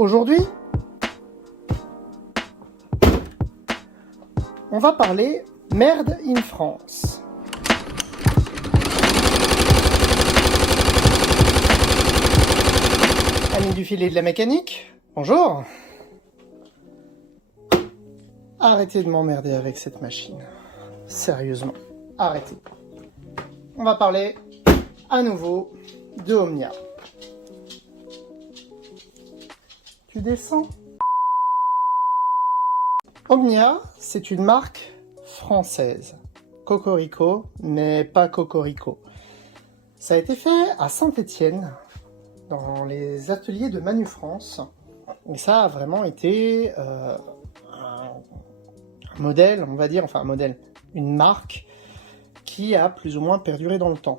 Aujourd'hui, on va parler Merde in France. Amis du filet de la mécanique, bonjour. Arrêtez de m'emmerder avec cette machine. Sérieusement, arrêtez. On va parler à nouveau de Omnia. Tu descends. Omnia, c'est une marque française. Cocorico, mais pas Cocorico. Ça a été fait à Saint-Étienne, dans les ateliers de Manu France. Et ça a vraiment été un modèle, on va dire, enfin un modèle, une marque qui a plus ou moins perduré dans le temps.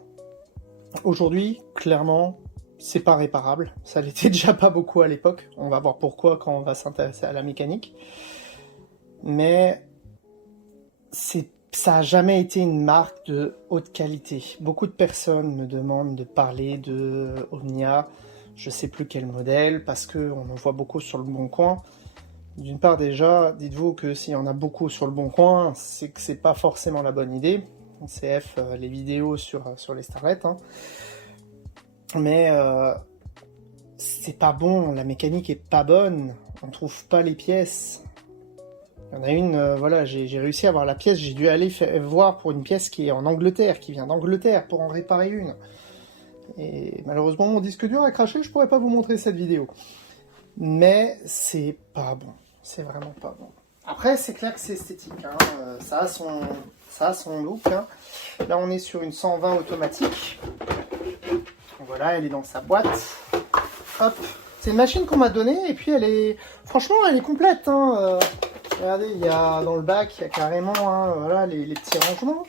Aujourd'hui, clairement, c'est pas réparable. Ça l'était déjà pas beaucoup à l'époque. On va voir pourquoi quand on va s'intéresser à la mécanique. Mais ça a jamais été une marque de haute qualité. Beaucoup de personnes me demandent de parler de Omnia, je sais plus quel modèle, parce qu'on en voit beaucoup sur le Bon Coin. D'une part déjà, dites-vous que s'il y en a beaucoup sur le Bon Coin, c'est que c'est pas forcément la bonne idée. On CF les vidéos sur les starlets, hein. Mais c'est pas bon, la mécanique est pas bonne, on trouve pas les pièces. Il y en a une, voilà, j'ai réussi à avoir la pièce, j'ai dû aller voir pour une pièce qui est en Angleterre, qui vient d'Angleterre, pour en réparer une. Et malheureusement, mon disque dur a craché, je pourrais pas vous montrer cette vidéo. Mais c'est pas bon, c'est vraiment pas bon. Après, c'est clair que c'est esthétique, hein. Ça a son look, hein. Là, on est sur une 120 automatique. Voilà, elle est dans sa boîte. Hop, c'est une machine qu'on m'a donnée, et puis franchement, elle est complète, hein. Regardez, il y a dans le bac, il y a carrément hein, voilà, les petits rangements.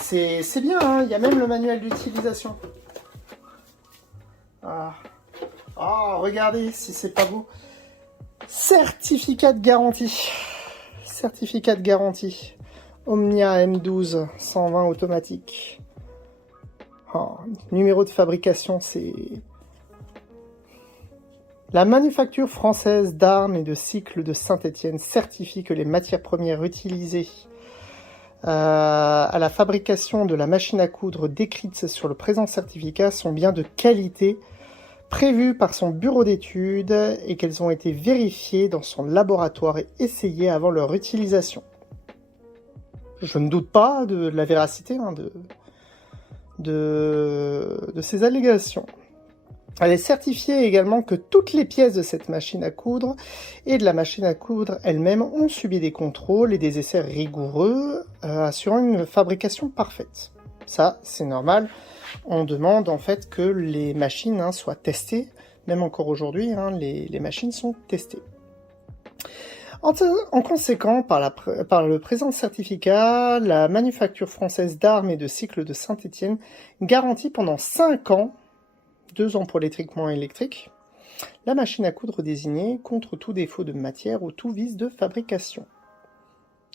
C'est bien, hein, il y a même le manuel d'utilisation. Voilà. Oh, regardez si c'est pas beau. Certificat de garantie. Certificat de garantie. Omnia M12 120 automatique. Oh, numéro de fabrication, c'est... La manufacture française d'armes et de cycles de Saint-Étienne certifie que les matières premières utilisées à la fabrication de la machine à coudre décrite sur le présent certificat sont bien de qualité, prévues par son bureau d'études et qu'elles ont été vérifiées dans son laboratoire et essayées avant leur utilisation. Je ne doute pas de la véracité hein, de ces allégations. Elle est certifiée également que toutes les pièces de cette machine à coudre et de la machine à coudre elle-même ont subi des contrôles et des essais rigoureux assurant une fabrication parfaite. Ça, c'est normal. On demande en fait que les machines hein, soient testées. Même encore aujourd'hui, hein, les machines sont testées. En conséquent, par le présent certificat, la manufacture française d'armes et de cycles de Saint-Étienne garantit pendant 5 ans 2 ans pour l'étriquement électrique, la machine à coudre désignée contre tout défaut de matière ou tout vice de fabrication.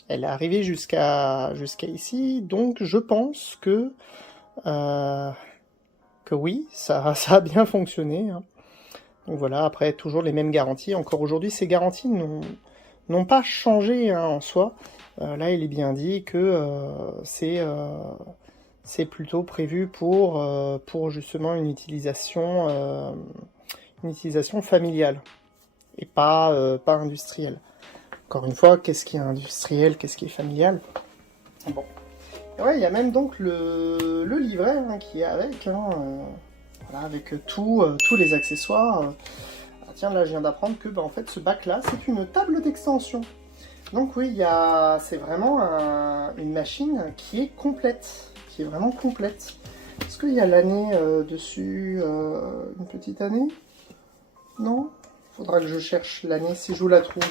Elle est arrivée jusqu'à ici, donc je pense que oui, ça a bien fonctionné. Hein. Donc voilà, après toujours les mêmes garanties. Encore aujourd'hui, ces garanties n'ont pas changé hein, en soi. Là, il est bien dit que c'est plutôt prévu pour justement une utilisation familiale et pas industrielle. Encore une fois, qu'est-ce qui est industriel, qu'est-ce qui est familial? Bon. Et ouais, il y a même donc le livret hein, qui est avec, hein, voilà, avec tous les accessoires. Ah, tiens, là, je viens d'apprendre que en fait, ce bac-là, c'est une table d'extension. Donc oui, c'est vraiment une machine qui est complète. Qui est vraiment complète. Est-ce qu'il y a l'année dessus, une petite année? Non? Faudra que je cherche l'année. Si je vous la trouve,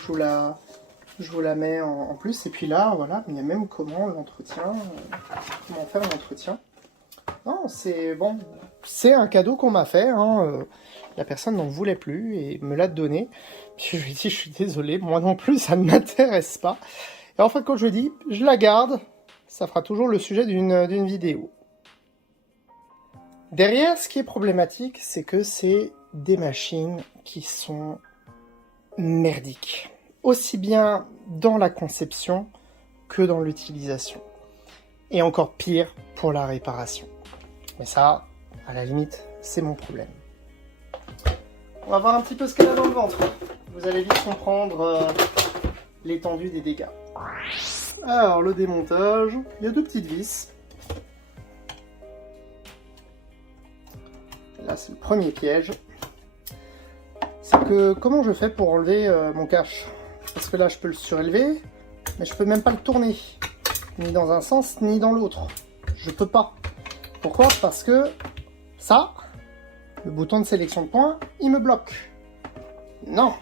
je vous la mets en plus. Et puis là, voilà, il y a même comment l'entretien, comment faire l'entretien. Non, c'est bon. C'est un cadeau qu'on m'a fait. Hein, la personne n'en voulait plus et me l'a donné. Puis je lui ai dit, je suis désolé, moi non plus, ça ne m'intéresse pas. Et en fait, quand je lui ai dit, je la garde. Ça fera toujours le sujet d'une vidéo. Derrière, ce qui est problématique, c'est que c'est des machines qui sont merdiques. Aussi bien dans la conception que dans l'utilisation. Et encore pire pour la réparation. Mais ça, à la limite, c'est mon problème. On va voir un petit peu ce qu'elle a dans le ventre. Vous allez vite comprendre l'étendue des dégâts. Alors, le démontage, il y a 2 petites vis. Là, c'est le premier piège. C'est que, comment je fais pour enlever mon cache? Parce que là, je peux le surélever, mais je peux même pas le tourner. Ni dans un sens, ni dans l'autre. Je peux pas. Pourquoi? Parce que ça, le bouton de sélection de points, il me bloque. Non.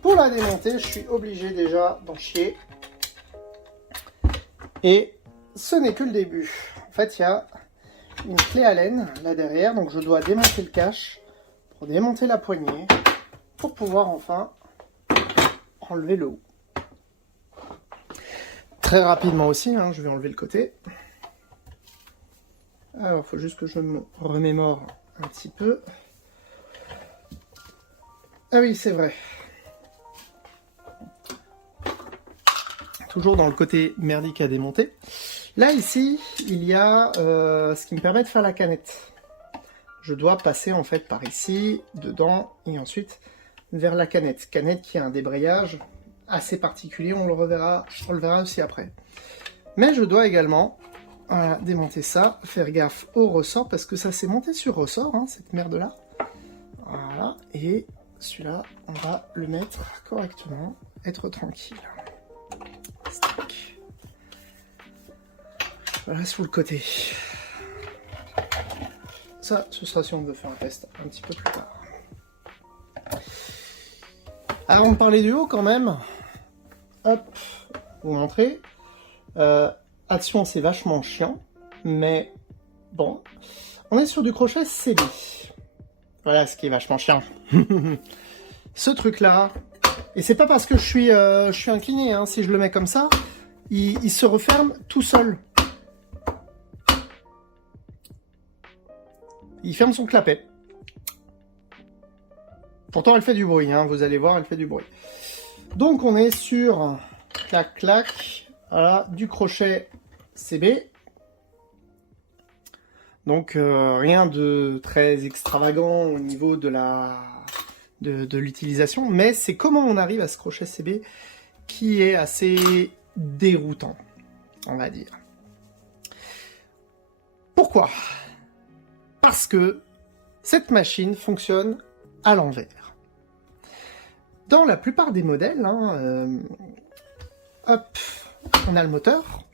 Pour la démonter, je suis obligé déjà d'en chier. Et ce n'est que le début. En fait, il y a une clé Allen là derrière, donc je dois démonter le cache pour démonter la poignée pour pouvoir enfin enlever le haut. Très rapidement aussi, hein, je vais enlever le côté. Alors, il faut juste que je me remémore un petit peu. Ah oui, c'est vrai. Toujours dans le côté merdique à démonter. Là, ici, il y a ce qui me permet de faire la canette. Je dois passer en fait par ici, dedans, et ensuite vers la canette. Canette qui a un débrayage assez particulier, on le verra aussi après. Mais je dois également démonter ça, faire gaffe au ressort, parce que ça s'est monté sur ressort, hein, cette merde-là. Voilà, et celui-là, on va le mettre correctement, être tranquille. Stick. Voilà, sous le côté. Ça, ce sera si on veut faire un test un petit peu plus tard. Avant de parler du haut, quand même, hop, vous montrer. Action, c'est vachement chiant, mais bon, on est sur du crochet CB. Voilà ce qui est vachement chiant. Ce truc-là, et c'est pas parce que je suis incliné, hein, si je le mets comme ça, il se referme tout seul. Il ferme son clapet. Pourtant, elle fait du bruit, hein, vous allez voir, elle fait du bruit. Donc, on est sur clac, clac, voilà, du crochet CB. Donc, rien de très extravagant au niveau de l'utilisation, mais c'est comment on arrive à ce crochet CB qui est assez déroutant, on va dire. Pourquoi? Parce que cette machine fonctionne à l'envers. Dans la plupart des modèles, hein, hop, on a le moteur.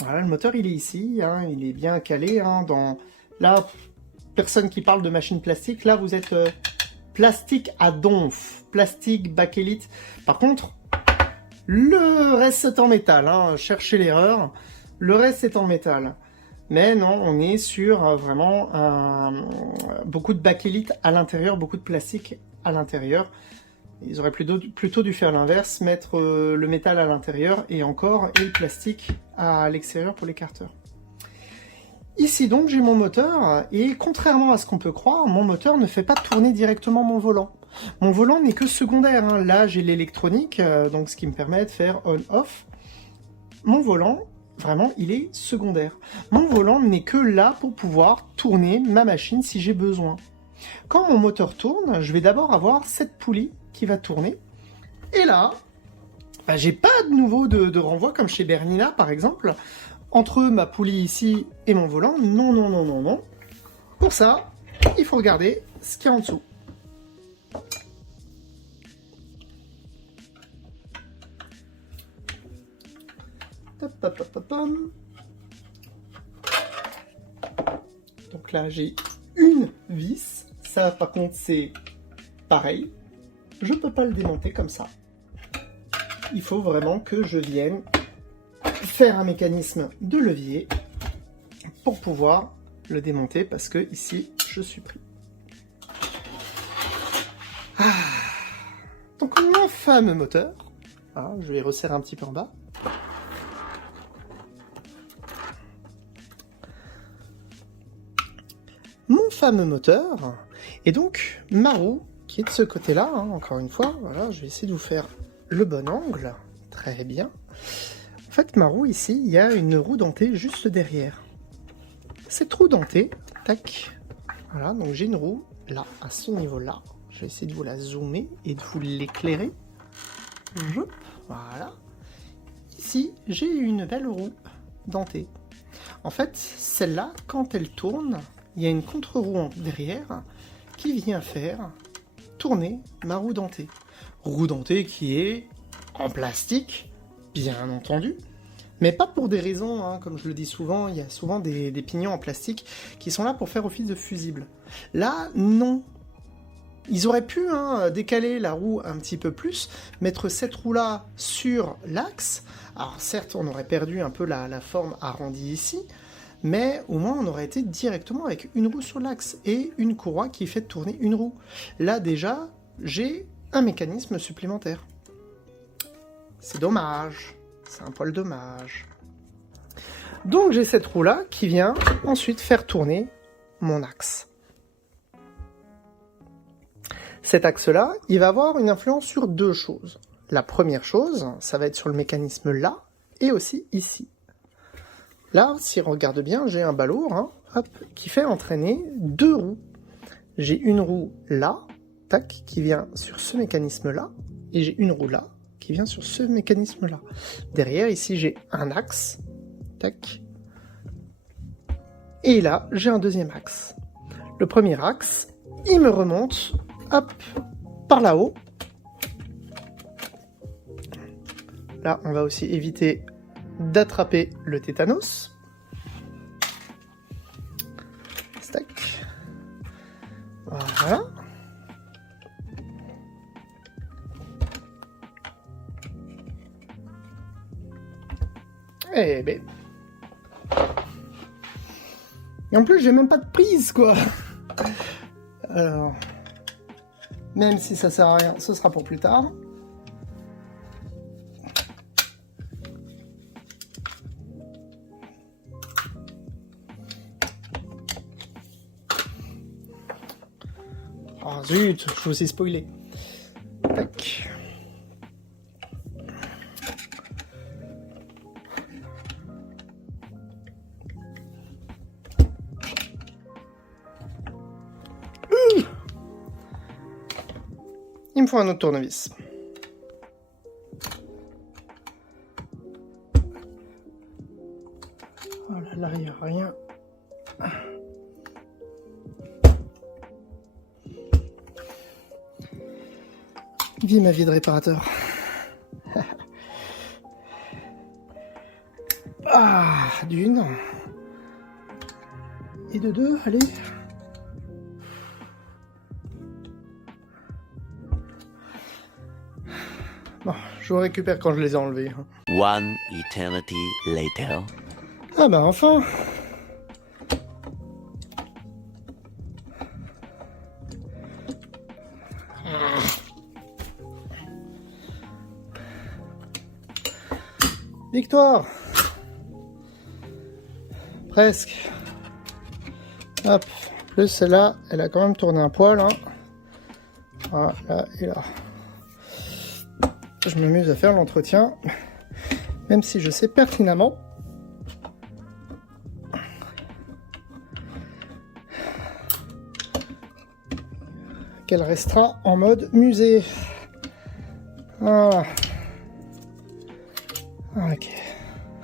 Voilà, le moteur, il est ici, hein, il est bien calé. Hein, dans... Là, personne qui parle de machine plastique, là, vous êtes plastique à donf, plastique bakélite. Par contre, le reste, c'est en métal. Hein, cherchez l'erreur. Le reste, c'est en métal. Mais non, on est sur vraiment beaucoup de bakélite à l'intérieur, beaucoup de plastique à l'intérieur. Ils auraient plutôt dû faire l'inverse, mettre le métal à l'intérieur et le plastique à l'extérieur pour l'écarteur. Ici donc j'ai mon moteur et contrairement à ce qu'on peut croire, mon moteur ne fait pas tourner directement mon volant. Mon volant n'est que secondaire. Hein. Là j'ai l'électronique, donc ce qui me permet de faire on-off. Mon volant, vraiment, il est secondaire. Mon volant n'est que là pour pouvoir tourner ma machine si j'ai besoin. Quand mon moteur tourne, je vais d'abord avoir cette poulie qui va tourner. Et là, bah, j'ai pas de nouveau de renvoi comme chez Bernina par exemple. Entre ma poulie ici et mon volant, non, non, non, non, non. Pour ça, il faut regarder ce qu'il y a en dessous. Hop, hop, hop, hop, hop. Donc là, j'ai une vis. Ça, par contre, c'est pareil. Je ne peux pas le démonter comme ça. Il faut vraiment que je vienne faire un mécanisme de levier pour pouvoir le démonter parce que ici, je suis pris. Ah. Donc, mon fameux moteur. Ah, je vais resserrer un petit peu en bas. Mon fameux moteur, Et donc, ma roue, qui est de ce côté-là, hein, encore une fois, voilà, je vais essayer de vous faire le bon angle. Très bien. En fait, ma roue, ici, il y a une roue dentée juste derrière. Cette roue dentée, tac, voilà, donc j'ai une roue, là, à ce niveau-là. Je vais essayer de vous la zoomer et de vous l'éclairer. Voilà. Ici, j'ai une belle roue dentée. En fait, celle-là, quand elle tourne, il y a une contre-roue derrière qui vient faire tourner ma roue dentée. Roue dentée qui est en plastique, bien entendu, mais pas pour des raisons, hein, comme je le dis souvent, il y a souvent des pignons en plastique qui sont là pour faire office de fusible. Là, non. Ils auraient pu décaler la roue un petit peu plus, mettre cette roue-là sur l'axe. Alors certes, on aurait perdu un peu la forme arrondie ici, mais au moins on aurait été directement avec une roue sur l'axe et une courroie qui fait tourner une roue. Là déjà, j'ai un mécanisme supplémentaire. C'est dommage, c'est un poil dommage. Donc j'ai cette roue-là qui vient ensuite faire tourner mon axe. Cet axe-là, il va avoir une influence sur deux choses. La première chose, ça va être sur le mécanisme là, et aussi ici. Là, si on regarde bien, j'ai un balourd, hein, hop, qui fait entraîner deux roues. J'ai une roue là, tac, qui vient sur ce mécanisme-là, et j'ai une roue là, qui vient sur ce mécanisme-là. Derrière, ici, j'ai un axe, tac, et là, j'ai un deuxième axe. Le premier axe, il me remonte, hop, par là-haut. Là, on va aussi éviter d'attraper le tétanos. Stack. Voilà. Eh ben. Et en plus, j'ai même pas de prise, quoi. Alors, même si ça sert à rien, ce sera pour plus tard. Ah zut, je vous ai spoilé. Tac. Il me faut un autre tournevis. Voilà, là, il n'y a rien. Vie ma vie de réparateur. Ah, d'une. Et de deux, allez. Bon, je vous récupère quand je les ai enlevés. One eternity later. Ah bah enfin. Victoire. Presque. Hop. Plus celle-là, elle a quand même tourné un poil. Hein. Voilà, et là. Je m'amuse à faire l'entretien, même si je sais pertinemment qu'elle restera en mode musée. Voilà. Ok.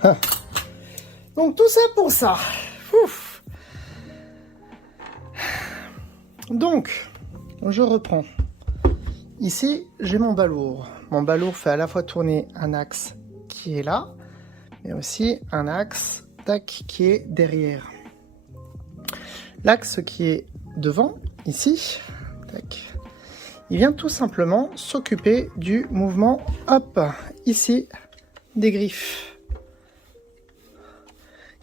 Ah. Donc tout ça pour ça. Ouf. Donc, je reprends. Ici, j'ai mon balourd. Mon balourd fait à la fois tourner un axe qui est là, mais aussi un axe tac, qui est derrière. L'axe qui est devant, ici, tac, il vient tout simplement s'occuper du mouvement, hop, ici, des griffes.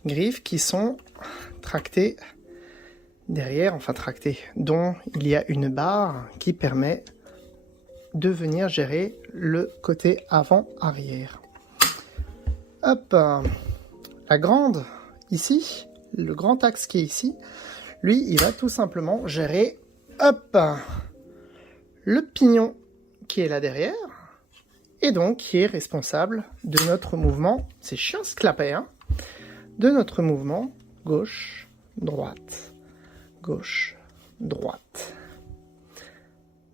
Griffes qui sont tractées derrière, enfin tractées, dont il y a une barre qui permet de venir gérer le côté avant-arrière. Hop, la grande, ici, le grand axe qui est ici, lui, il va tout simplement gérer hop, le pignon qui est là derrière, et donc qui est responsable de notre mouvement, c'est chiant ce clapet, hein, de notre mouvement gauche, droite, gauche, droite.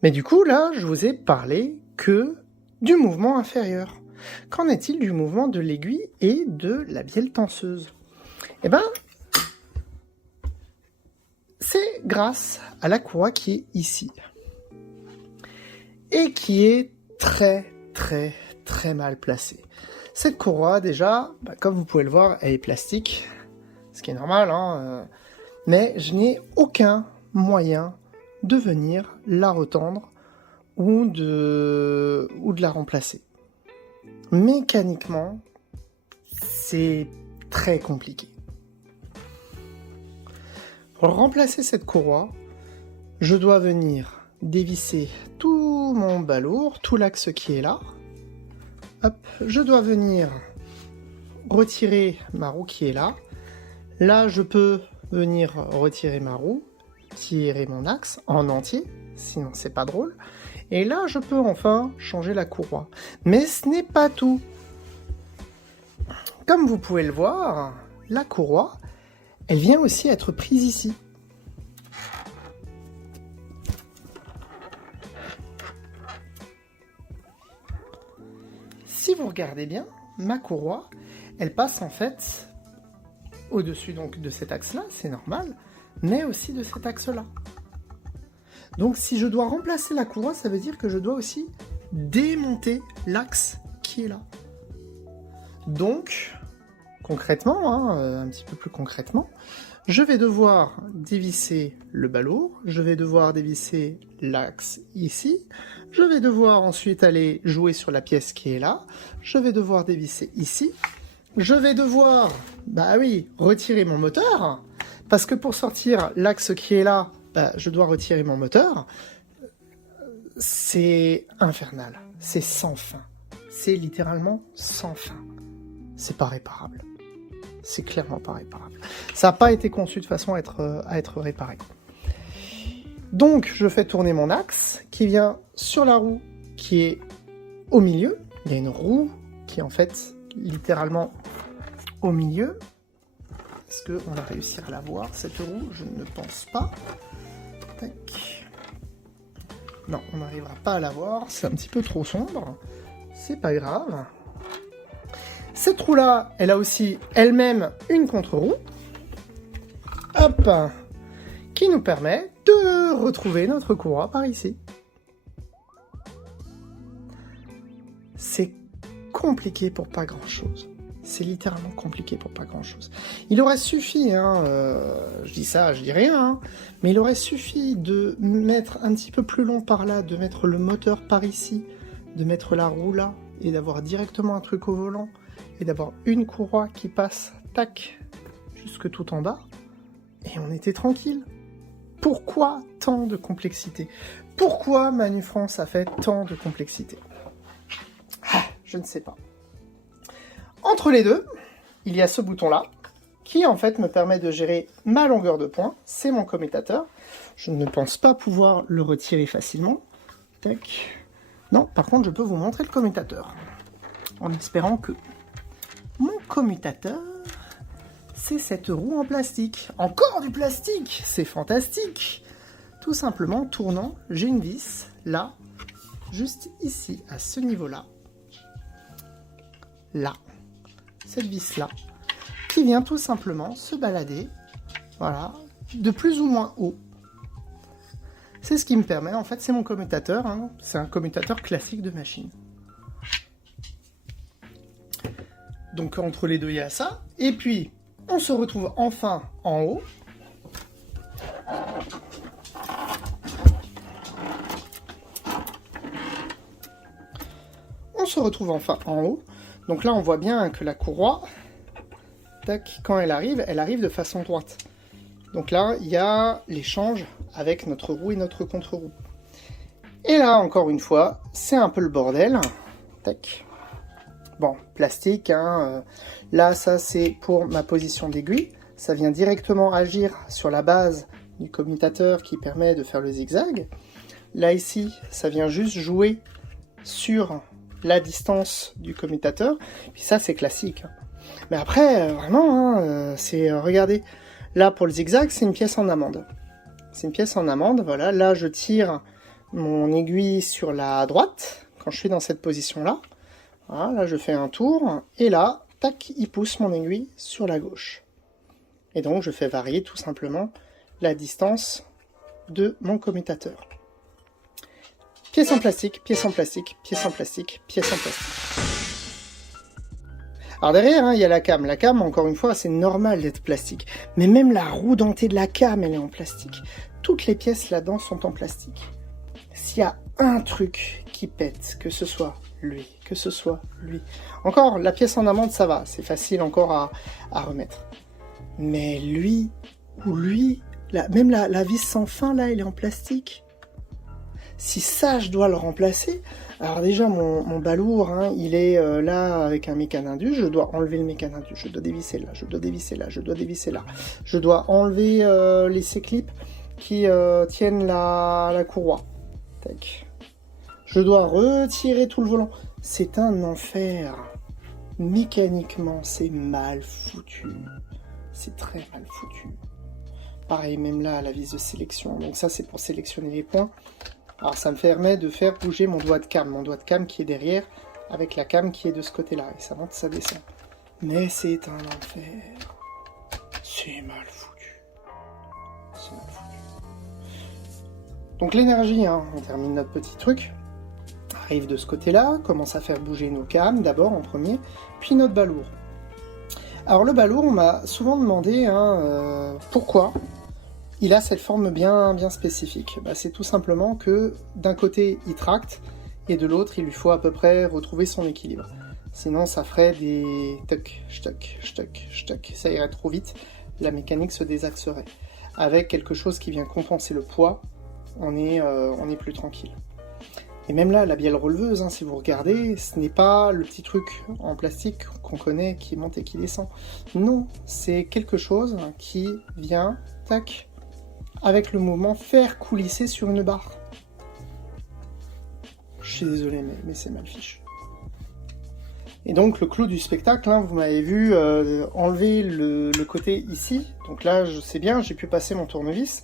Mais du coup, là, je vous ai parlé que du mouvement inférieur. Qu'en est-il du mouvement de l'aiguille et de la bielle tenseuse? Eh ben, c'est grâce à la courroie qui est ici. Et qui est très, très, très mal placée. Cette courroie, déjà, comme vous pouvez le voir, elle est plastique. Ce qui est normal, hein. Mais je n'ai aucun moyen de venir la retendre ou de la remplacer. Mécaniquement, c'est très compliqué. Pour remplacer cette courroie, je dois venir dévisser tout mon balourd, tout l'axe qui est là. Hop, je dois venir retirer ma roue qui est là. Là, je peux venir retirer ma roue, tirer mon axe en entier, sinon c'est pas drôle. Et là, je peux enfin changer la courroie. Mais ce n'est pas tout. Comme vous pouvez le voir, la courroie, elle vient aussi être prise ici. Si vous regardez bien, ma courroie, elle passe en fait au-dessus donc de cet axe-là, c'est normal, mais aussi de cet axe-là. Donc si je dois remplacer la courroie, ça veut dire que je dois aussi démonter l'axe qui est là. Donc, concrètement, un petit peu plus concrètement, je vais devoir dévisser le balourd, je vais devoir dévisser l'axe ici, je vais devoir ensuite aller jouer sur la pièce qui est là, je vais devoir dévisser ici, je vais devoir, retirer mon moteur, parce que pour sortir l'axe qui est là, je dois retirer mon moteur. C'est infernal, c'est sans fin, c'est littéralement sans fin. C'est pas réparable. C'est clairement pas réparable. Ça n'a pas été conçu de façon à être réparé. Donc, je fais tourner mon axe qui vient sur la roue qui est au milieu. Il y a une roue qui est en fait littéralement au milieu. Est-ce qu'on va réussir à la voir, cette roue? Je ne pense pas. Tac. Non, on n'arrivera pas à la voir. C'est un petit peu trop sombre. C'est pas grave. Cette roue-là, elle a aussi elle-même une contre-roue, hop, qui nous permet de retrouver notre courroie par ici. C'est compliqué pour pas grand-chose. C'est littéralement compliqué pour pas grand-chose. Il aurait suffi, je dis ça, je dis rien, mais il aurait suffi de mettre un petit peu plus long par là, de mettre le moteur par ici, de mettre la roue là, et d'avoir directement un truc au volant, et d'avoir une courroie qui passe, tac, jusque tout en bas, et on était tranquille. Pourquoi tant de complexité? Pourquoi Manu France a fait tant de complexité? Je ne sais pas. Entre les deux, il y a ce bouton-là, qui en fait me permet de gérer ma longueur de poing, c'est mon commutateur. Je ne pense pas pouvoir le retirer facilement. Tac. Non, par contre, je peux vous montrer le commutateur, en espérant que mon commutateur, c'est cette roue en plastique. Encore du plastique, c'est fantastique. Tout simplement, tournant, j'ai une vis, là, juste ici, à ce niveau-là. Là. Cette vis-là, qui vient tout simplement se balader, voilà, de plus ou moins haut. C'est ce qui me permet, en fait, c'est mon commutateur, c'est un commutateur classique de machine. Donc entre les deux, il y a ça. Et puis, on se retrouve enfin en haut. On se retrouve enfin en haut. Donc là, on voit bien que la courroie, tac, quand elle arrive de façon droite. Donc là, il y a l'échange avec notre roue et notre contre-roue. Et là, encore une fois, c'est un peu le bordel. Tac. Bon, plastique, Là, ça, c'est pour ma position d'aiguille. Ça vient directement agir sur la base du commutateur qui permet de faire le zigzag. Là ici, ça vient juste jouer sur la distance du commutateur. Puis ça, c'est classique. Mais après, vraiment, c'est... regardez, là pour le zigzag, c'est une pièce en amande. C'est une pièce en amande, voilà. Là, je tire mon aiguille sur la droite, quand je suis dans cette position-là. Voilà, là, je fais un tour, et là, tac, il pousse mon aiguille sur la gauche. Et donc, je fais varier tout simplement la distance de mon commutateur. Pièce en plastique, pièce en plastique, pièce en plastique, pièce en plastique. Alors derrière, il y a la cam. La cam, encore une fois, c'est normal d'être plastique. Mais même la roue dentée de la cam, elle est en plastique. Toutes les pièces là-dedans sont en plastique. S'il y a un truc qui pète, que ce soit lui, que ce soit lui. Encore, la pièce en amande, ça va. C'est facile encore à remettre. Mais lui, ou lui, même la vis sans fin, là, elle est en plastique. Si ça, je dois le remplacer, alors déjà, mon balourd, il est là avec un mécanindus, je dois enlever le mécanindus, je dois dévisser là, je dois dévisser là, je dois dévisser là. Je dois enlever les C-clips qui tiennent la courroie. Tac. Je dois retirer tout le volant. C'est un enfer. Mécaniquement, c'est mal foutu. C'est très mal foutu. Pareil, même là, la vis de sélection. Donc ça, c'est pour sélectionner les points. Alors ça me permet de faire bouger mon doigt de cam qui est derrière, avec la cam qui est de ce côté-là, et ça monte, ça descend. Mais c'est un enfer. C'est mal foutu. C'est mal foutu. Donc l'énergie, on termine notre petit truc, arrive de ce côté-là, commence à faire bouger nos cams d'abord en premier, puis notre balourd. Alors le balourd, on m'a souvent demandé pourquoi il a cette forme bien spécifique. C'est tout simplement que d'un côté il tracte et de l'autre il lui faut à peu près retrouver son équilibre. Sinon ça ferait des toc, chtoc, chtoc, chtoc. Ça irait trop vite, la mécanique se désaxerait. Avec quelque chose qui vient compenser le poids, on est plus tranquille. Et même là, la bielle releveuse, si vous regardez, ce n'est pas le petit truc en plastique qu'on connaît qui monte et qui descend. Non, c'est quelque chose qui vient, tac, avec le mouvement, faire coulisser sur une barre. Je suis désolé, mais c'est mal fichu. Et donc le clou du spectacle, vous m'avez vu enlever le côté ici. Donc là, je sais bien, j'ai pu passer mon tournevis.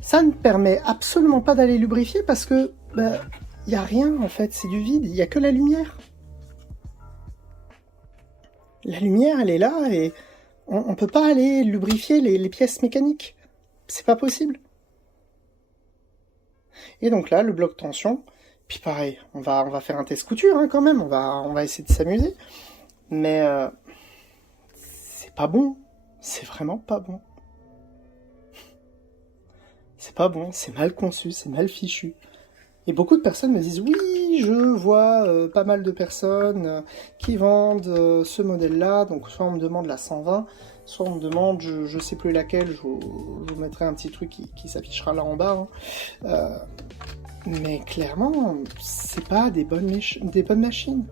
Ça ne permet absolument pas d'aller lubrifier parce que il n'y a rien en fait, c'est du vide, il n'y a que la lumière. La lumière, elle est là et on ne peut pas aller lubrifier les pièces mécaniques. C'est pas possible. Et donc là, le bloc tension, puis pareil, on va faire un test couture quand même, on va essayer de s'amuser. Mais c'est pas bon, c'est vraiment pas bon. C'est pas bon, c'est mal conçu, c'est mal fichu. Et beaucoup de personnes me disent, oui, je vois pas mal de personnes qui vendent ce modèle-là, donc soit on me demande la 120, soit on me demande, je sais plus laquelle, je vous mettrai un petit truc qui s'affichera là en bas. Mais clairement, c'est pas des bonnes machines.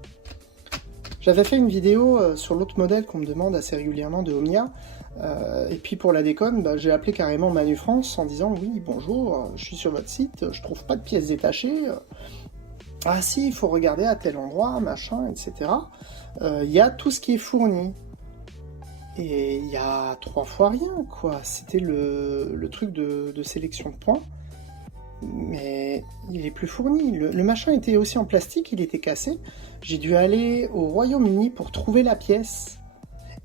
J'avais fait une vidéo sur l'autre modèle qu'on me demande assez régulièrement de Omnia, et puis pour la déconne, j'ai appelé carrément Manu France en disant, oui, bonjour, je suis sur votre site, je trouve pas de pièces détachées. Ah si, il faut regarder à tel endroit, machin, etc. Il y a tout ce qui est fourni. Et il y a 3 fois rien, quoi. C'était le truc de sélection de points. Mais il est plus fourni. Le machin était aussi en plastique, il était cassé. J'ai dû aller au Royaume-Uni pour trouver la pièce.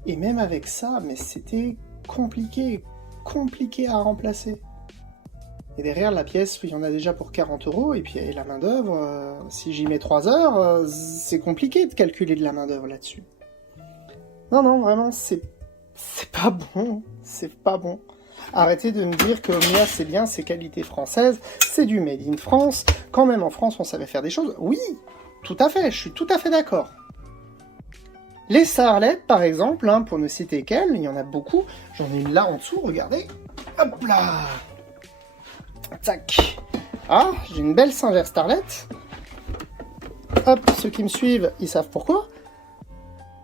Et même avec ça, mais c'était compliqué à remplacer. Et derrière la pièce, il y en a déjà pour 40 €, et puis la main d'œuvre, si j'y mets 3 heures, c'est compliqué de calculer de la main d'œuvre là-dessus. Non, vraiment, c'est pas bon, c'est pas bon. Arrêtez de me dire que Omnia c'est bien, c'est qualité française, c'est du made in France, quand même en France on savait faire des choses. Oui, tout à fait, je suis tout à fait d'accord. Les Starlet, par exemple, pour ne citer qu'elles, il y en a beaucoup. J'en ai une là en dessous, regardez. Hop là. Tac. Ah, j'ai une belle Singer Starlet. Hop, ceux qui me suivent, ils savent pourquoi.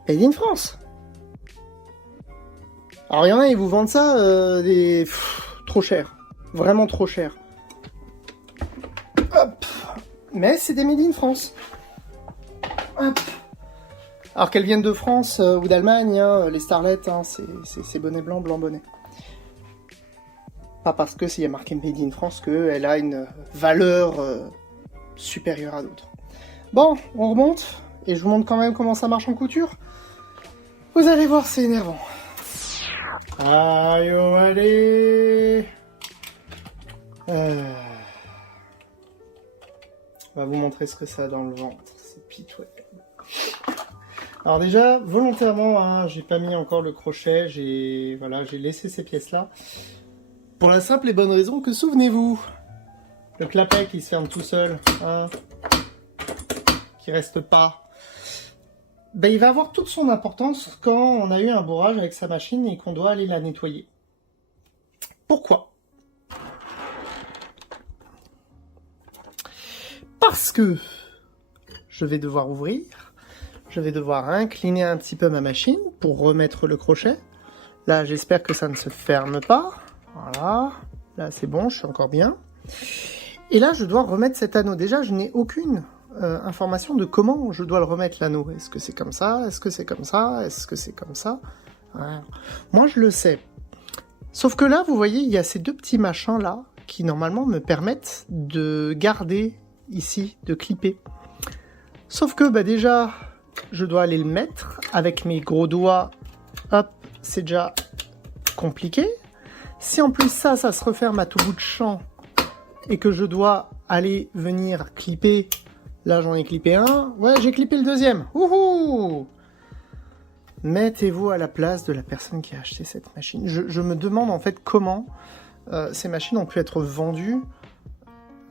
Made in France. Alors il y en a, ils vous vendent ça trop cher. vraiment trop cher. Hop. Mais c'est des made in France. Hop. Alors qu'elles viennent de France ou d'Allemagne, hein, les starlettes, hein, c'est bonnet blanc, blanc bonnet. Pas parce que s'il y a marqué made in France qu'elle a une valeur supérieure à d'autres. Bon, on remonte, et je vous montre quand même comment ça marche en couture. Vous allez voir, c'est énervant. Aïe, oh, allez. On va vous montrer ce que ça a dans le ventre. C'est pitoyable. Alors déjà, volontairement, hein, j'ai pas mis encore le crochet. J'ai laissé ces pièces-là. Pour la simple et bonne raison que, souvenez-vous, le clapet qui se ferme tout seul, hein, qui reste pas, ben, il va avoir toute son importance quand on a eu un bourrage avec sa machine et qu'on doit aller la nettoyer. Pourquoi ? Parce que je vais devoir ouvrir, je vais devoir incliner un petit peu ma machine pour remettre le crochet. Là, j'espère que ça ne se ferme pas. Voilà, là c'est bon, je suis encore bien. Et là, je dois remettre cet anneau. Déjà, je n'ai aucune information de comment je dois le remettre, l'anneau. Est-ce que c'est comme ça ? Est-ce que c'est comme ça ? Est-ce que c'est comme ça ? Ouais. Moi, je le sais. Sauf que là, vous voyez, il y a ces deux petits machins là qui, normalement, me permettent de garder ici, de clipper. Sauf que, bah, déjà, je dois aller le mettre avec mes gros doigts. Hop, c'est déjà compliqué. Si en plus ça se referme à tout bout de champ et que je dois aller venir clipper, là j'en ai clippé un, ouais j'ai clippé le deuxième, wouhou! Mettez-vous à la place de la personne qui a acheté cette machine. Je me demande en fait comment ces machines ont pu être vendues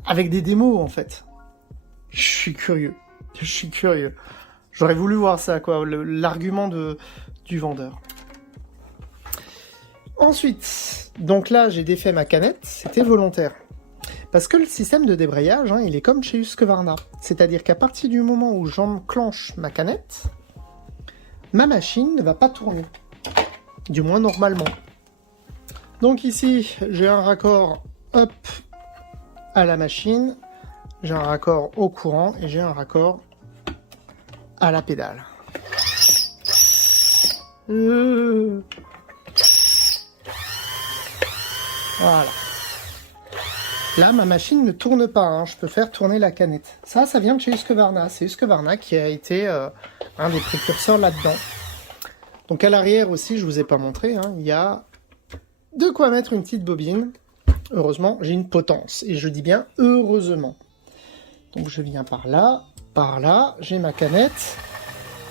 avec des démos en fait. Je suis curieux. J'aurais voulu voir ça, quoi, l'argument du vendeur. Ensuite, donc là, j'ai défait ma canette, c'était volontaire. Parce que le système de débrayage, hein, il est comme chez Husqvarna. C'est-à-dire qu'à partir du moment où j'enclenche ma canette, ma machine ne va pas tourner. Du moins normalement. Donc ici, j'ai un raccord, hop, à la machine, j'ai un raccord au courant et j'ai un raccord à la pédale. Voilà. Là, ma machine ne tourne pas, hein. Je peux faire tourner la canette. Ça vient de chez Husqvarna. C'est Husqvarna qui a été un des précurseurs là-dedans. Donc à l'arrière aussi, je vous ai pas montré, hein, il y a de quoi mettre une petite bobine. Heureusement, j'ai une potence. Et je dis bien heureusement. Donc je viens par là, j'ai ma canette.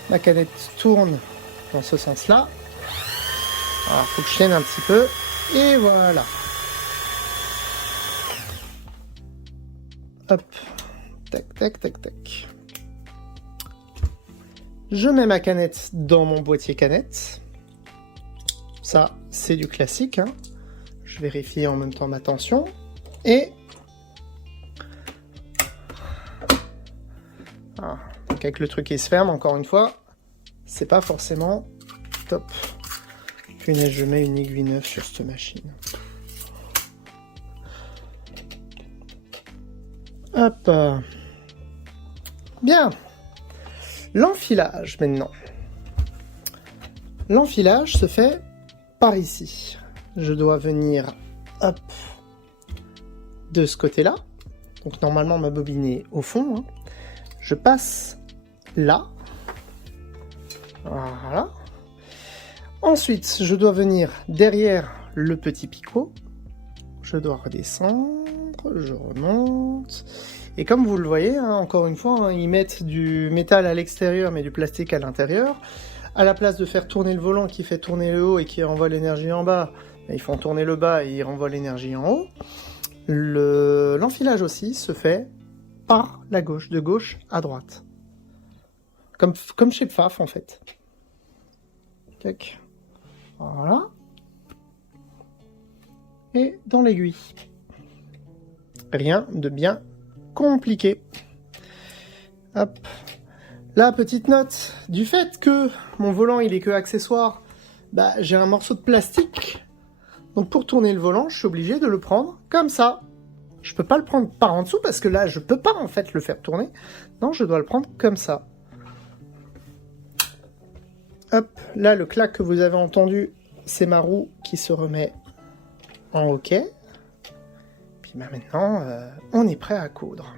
Ma canette tourne dans ce sens-là. Alors, faut que je tienne un petit peu. Et voilà. Hop, tac, tac, tac, tac. Je mets ma canette dans mon boîtier canette. Ça, c'est du classique, hein. Je vérifie en même temps ma tension. Et... ah, donc avec le truc qui se ferme, encore une fois, c'est pas forcément top. Punaise, je mets une aiguille neuve sur cette machine. Hop. Bien. L'enfilage maintenant. L'enfilage se fait par ici. Je dois venir, hop, de ce côté-là. Donc normalement ma bobine est au fond, hein. Je passe là. Voilà. Ensuite, je dois venir derrière le petit picot. Je dois redescendre, je remonte. Et comme vous le voyez, hein, encore une fois, hein, ils mettent du métal à l'extérieur mais du plastique à l'intérieur. À la place de faire tourner le volant qui fait tourner le haut et qui renvoie l'énergie en bas, ils font tourner le bas et ils renvoient l'énergie en haut. L'enfilage aussi se fait par la gauche, de gauche à droite. Comme chez Pfaff en fait. Tac. Voilà. Et dans l'aiguille. Rien de bien compliqué. Hop. La petite note, du fait que mon volant il est que accessoire, bah, j'ai un morceau de plastique Donc pour tourner le volant, je suis obligé de le prendre comme ça. Je peux pas le prendre par en dessous parce que là, je peux pas en fait le faire tourner. Non, je dois le prendre comme ça. Hop, là, le clac que vous avez entendu, c'est ma roue qui se remet en OK. Puis bah, maintenant, on est prêt à coudre.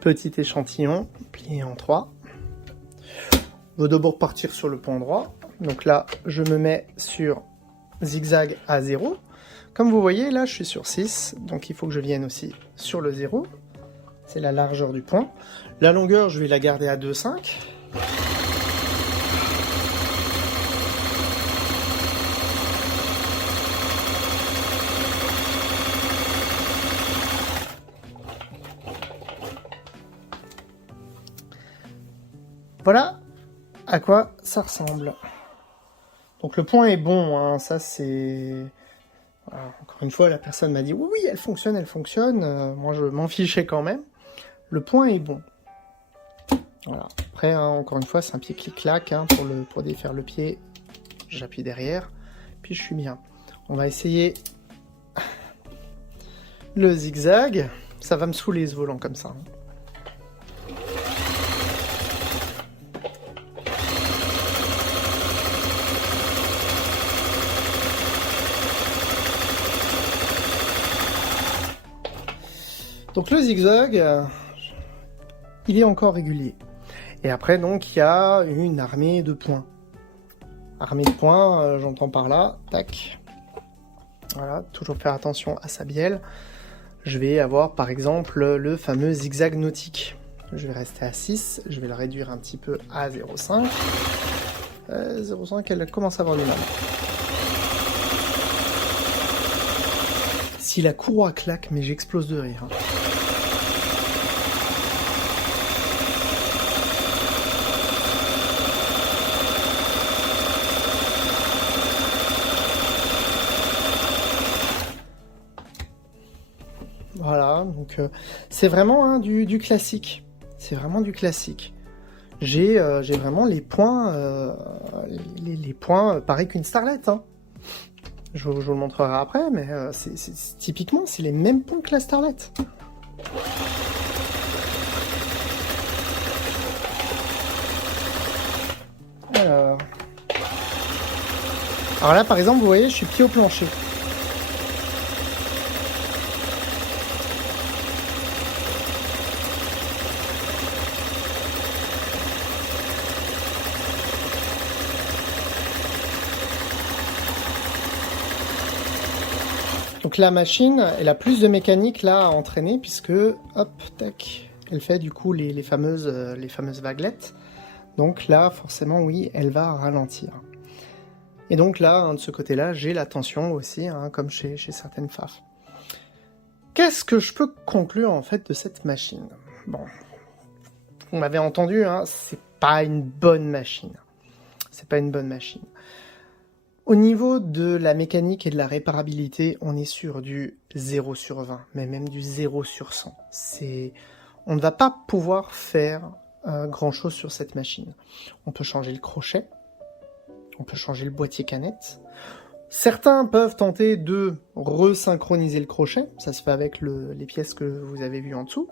Petit échantillon, plié en 3. On va d'abord partir sur le point droit. Donc là, je me mets sur zigzag à 0. Comme vous voyez, là, je suis sur 6. Donc il faut que je vienne aussi sur le 0. C'est la largeur du point. La longueur, je vais la garder à 2,5. Voilà à quoi ça ressemble. Donc le point est bon, hein, ça c'est... Voilà, encore une fois, la personne m'a dit oui, oui, elle fonctionne, elle fonctionne. Moi, je m'en fichais quand même. Le point est bon. Voilà. Après, hein, encore une fois, c'est un pied clic-clac hein, pour défaire le pied. J'appuie derrière, puis je suis bien. On va essayer le zigzag. Ça va me saouler ce volant comme ça. Hein. Donc le zigzag, il est encore régulier. Et après, donc, il y a une armée de points. Armée de points, j'entends par là, tac. Voilà, toujours faire attention à sa bielle. Je vais avoir, par exemple, le fameux zigzag nautique. Je vais rester à 6, je vais le réduire un petit peu à 0,5. 0,5, elle commence à avoir du mal. Si la courroie claque, mais j'explose de rire. Hein. Voilà, donc c'est vraiment hein, du classique. C'est vraiment du classique. J'ai vraiment les points, les points pareil qu'une Starlet. Hein. Je vous le montrerai après, mais typiquement, c'est les mêmes points que la Starlet. Alors là, par exemple, vous voyez, je suis pied au plancher. Donc la machine, elle a plus de mécanique là à entraîner puisque, hop, tac, elle fait du coup les fameuses vaguelettes. Donc là, forcément, oui, elle va ralentir. Et donc là, hein, de ce côté-là, j'ai la tension aussi, hein, comme chez certaines FAF. Qu'est-ce que je peux conclure en fait de cette machine? Bon, on m'avait entendu, hein, c'est pas une bonne machine. C'est pas une bonne machine. Au niveau de la mécanique et de la réparabilité, on est sur du 0 sur 20, mais même du 0 sur 100. On ne va pas pouvoir faire grand-chose sur cette machine. On peut changer le crochet, on peut changer le boîtier canette. Certains peuvent tenter de resynchroniser le crochet, ça se fait avec les pièces que vous avez vues en dessous,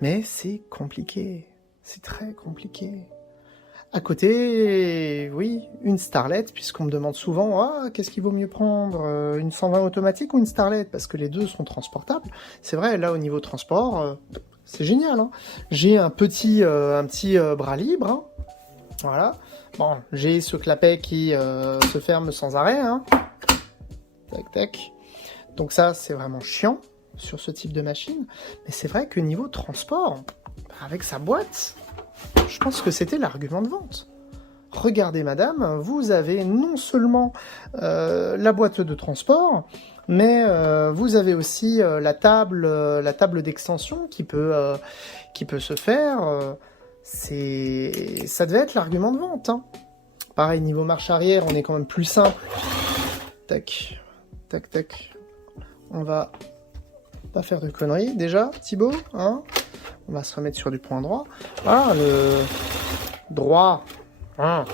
mais c'est compliqué, c'est très compliqué. À côté, oui, une Starlet, puisqu'on me demande souvent ah, qu'est-ce qu'il vaut mieux prendre, une 120 automatique ou une Starlet, parce que les deux sont transportables. C'est vrai, là, au niveau transport, c'est génial. Hein. J'ai un petit bras libre. Hein. Voilà. Bon, j'ai ce clapet qui se ferme sans arrêt. Hein. Tac, tac. Donc ça, c'est vraiment chiant sur ce type de machine. Mais c'est vrai que niveau transport, avec sa boîte... Je pense que c'était l'argument de vente. Regardez madame, vous avez non seulement la boîte de transport, mais vous avez aussi la table d'extension qui peut se faire. Ça devait être l'argument de vente. Hein. Pareil, niveau marche arrière, on est quand même plus simple. Tac, tac, tac. On va pas faire de conneries déjà, Thibaut, hein. On va se remettre sur du point droit. Voilà, le droit. Hein.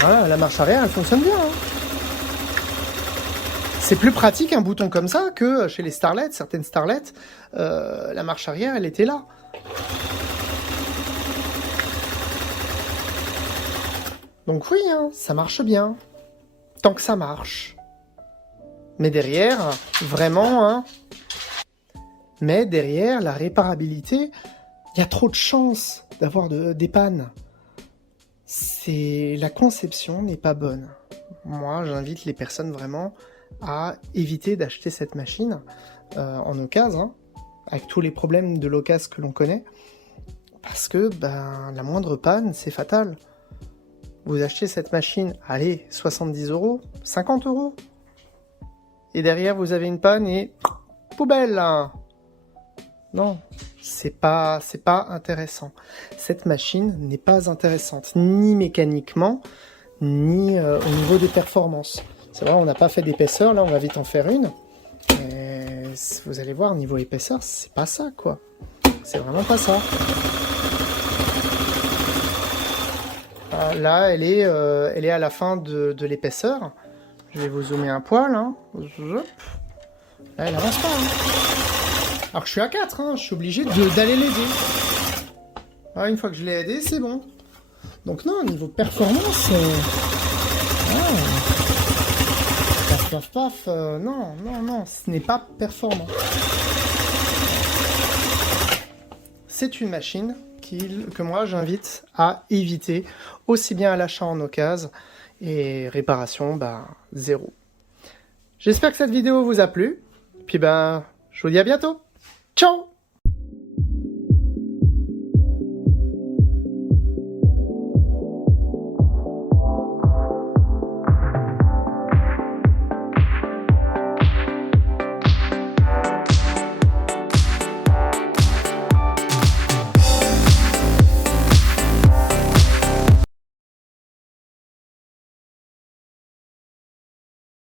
Voilà, la marche arrière, elle fonctionne bien. Hein. C'est plus pratique un bouton comme ça que chez les Starlet, certaines Starlet, la marche arrière, elle était là. Donc oui, hein, ça marche bien. Tant que ça marche. Mais derrière, vraiment, hein, mais derrière, la réparabilité, il y a trop de chances d'avoir des pannes. La conception n'est pas bonne. Moi, j'invite les personnes vraiment à éviter d'acheter cette machine en occasion, hein, avec tous les problèmes de l'occasion que l'on connaît, parce que la moindre panne, c'est fatal. Vous achetez cette machine, allez, 70 €, 50 €, et derrière vous avez une panne et poubelle là. Non, c'est pas intéressant. Cette machine n'est pas intéressante, ni mécaniquement, ni au niveau des performances. C'est vrai, on n'a pas fait d'épaisseur, là on va vite en faire une. Et vous allez voir, niveau épaisseur, c'est pas ça quoi. C'est vraiment pas ça. Là, elle est à la fin de l'épaisseur. Je vais vous zoomer un poil. Hein. Là, elle avance pas. Hein. Alors que je suis à 4, hein. Je suis obligé d'aller l'aider. Une fois que je l'ai aidé, c'est bon. Donc non, niveau performance... Paf, paf, non, ce n'est pas performant. C'est une machine que moi j'invite à éviter, aussi bien à l'achat en occasion et réparation, 0. J'espère que cette vidéo vous a plu, puis je vous dis à bientôt. Ciao!